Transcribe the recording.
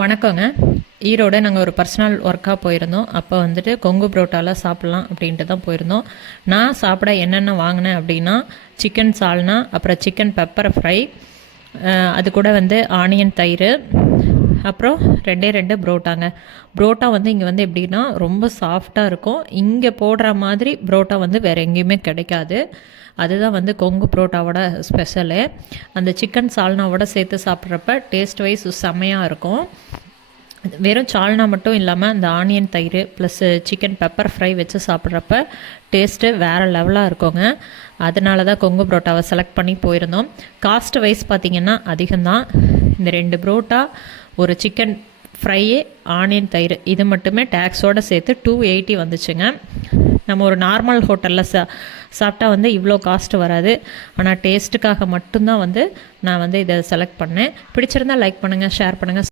வணக்கங்க. ஈரோடு நாங்கள் ஒரு பர்சனல் ஒர்க்காக போயிருந்தோம். அப்போ வந்துட்டு கொங்கு புரோட்டாலாம் சாப்பிட்லாம் அப்படின்ட்டு தான் போயிருந்தோம். நான் சாப்பிட என்னென்ன வாங்கினேன் அப்படின்னா, சிக்கன் சால்னா, அப்புறம் சிக்கன் பெப்பர் ஃப்ரை, அது கூட வந்து ஆனியன் தயிர், அப்புறம் ரெண்டு புரோட்டாங்க. புரோட்டா வந்து இங்கே வந்து எப்படின்னா ரொம்ப சாஃப்டாக இருக்கும். இங்கே போடுற மாதிரி புரோட்டா வந்து வேறு எங்கேயுமே கிடைக்காது. அதுதான் வந்து கொங்கு புரோட்டாவோட ஸ்பெஷலு. அந்த சிக்கன் சால்னாவோட சேர்த்து சாப்பிட்றப்ப டேஸ்ட் வைஸ் செம்மையாக இருக்கும். வெறும் சால்னா மட்டும் இல்லாமல் அந்த ஆனியன் தயிர் ப்ளஸ் சிக்கன் பெப்பர் ஃப்ரை வச்சு சாப்பிட்றப்ப டேஸ்ட்டு வேறு லெவலாக இருக்குங்க. அதனால தான் கொங்கு புரோட்டாவை செலக்ட் பண்ணி போயிருந்தோம். காஸ்ட் வைஸ் பார்த்திங்கன்னா அதிகம்தான். இந்த 2 புரோட்டா, ஒரு சிக்கன் ஃப்ரையு, ஆனியன் தயிர், இது மட்டுமே டேக்ஸோடு சேர்த்து 280 வந்துச்சுங்க. நம்ம ஒரு நார்மல் ஹோட்டலில் சாப்பிட்டா வந்து இவ்வளோ காஸ்ட் வராது. ஆனால் டேஸ்ட்டுக்காக மட்டும்தான் வந்து நான் வந்து இதை செலக்ட் பண்ணேன். பிடிச்சிருந்தால் லைக் பண்ணுங்கள், ஷேர் பண்ணுங்கள்.